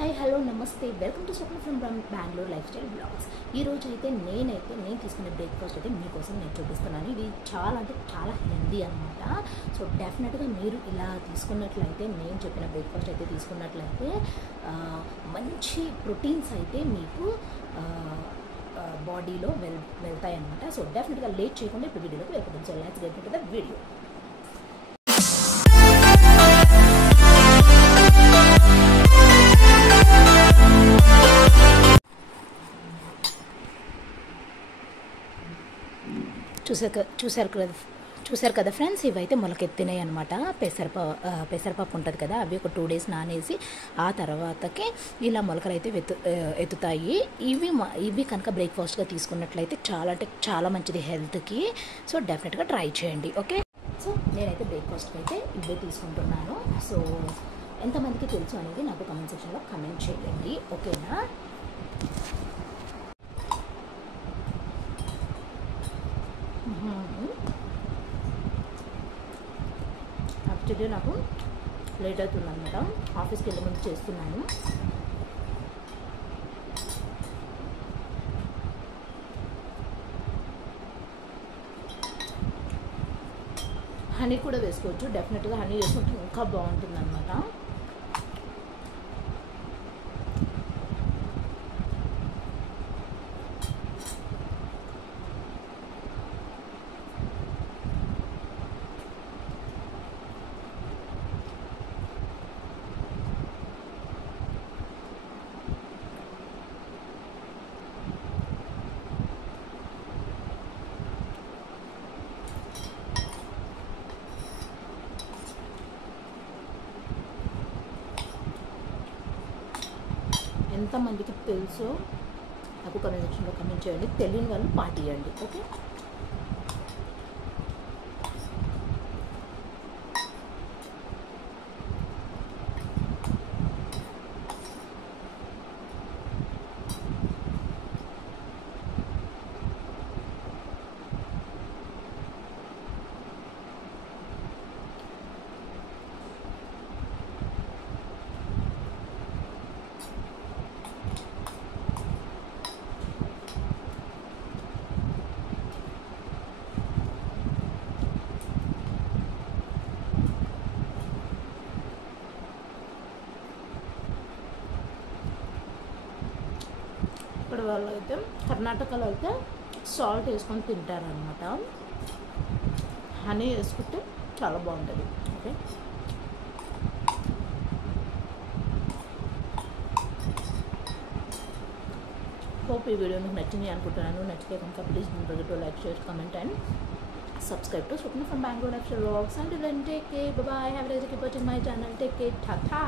Hi hello నమస్తే welcome to Swapna from Bengaluru lifestyle blogs. ఈరోజు అయితే నేను తీసుకునే బ్రేక్ఫాస్ట్ అయితే మీకోసం నేను చూపిస్తున్నాను. ఇది చాలా అంటే చాలా హెల్దీ అనమాట. సో డెఫినెట్గా మీరు ఇలా తీసుకున్నట్లయితే, నేను చెప్పిన బ్రేక్ఫాస్ట్ అయితే తీసుకున్నట్లయితే మంచి ప్రోటీన్స్ అయితే మీకు బాడీలో వెళ్తాయి అనమాట. సో డెఫినెట్గా లేట్ చేయకుండా ఇప్పుడు వీడియోలోకి వెళ్ళిపోతాం. So let's get into the video. చూసారు కదా ఫ్రెండ్స్, ఇవైతే మొలకెత్తినాయి అనమాట. పెసరపప్పు ఉంటుంది కదా, అవి ఒక 2 days నానేసి ఆ తర్వాతకి ఇలా మొలకలు అయితే ఎత్తుతాయి. ఇవి కనుక బ్రేక్ఫాస్ట్గా తీసుకున్నట్లయితే చాలా అంటే చాలా మంచిది హెల్త్కి. సో డెఫినెట్గా ట్రై చేయండి. ఓకే, సో నేనైతే బ్రేక్ఫాస్ట్కి అయితే ఇవే తీసుకుంటున్నాను. సో ఎంతమందికి తెలుసు అనేది నాకు కామెంట్ సెక్షన్లో కామెంట్ చేయండి. ఓకేనా? యాక్చువల్లీ నాకు లేట్ అవుతుంది అనమాట. ఆఫీస్కి వెళ్ళే ముందు చేస్తున్నాను. హనీ కూడా వేసుకోవచ్చు. డెఫినెట్గా హనీ వేసుకుంటే ఇంకా బాగుంటుంది అనమాట. ఎంతమందికి తెలుసో నాకు కామెంట్ సెక్షన్లో కామెంట్ చేయండి. తెలియని వాళ్ళు పాటియండి. ఓకే, ఇక్కడ వాళ్ళు అయితే కర్ణాటకలో అయితే సాల్ట్ వేసుకొని తింటారనమాట. హనీ వేసుకుంటే చాలా బాగుంటుంది. ఓకే, హోప్ ఈ వీడియో మీకు నచ్చింది అనుకుంటున్నాను. నచ్చితే కనుక please don't like, share, comment and subscribe to Swapna from Bangalore Lifestyle Vlogs. Until then, take care, bye bye, have a nice day, keep watching my channel, take care, ta ta.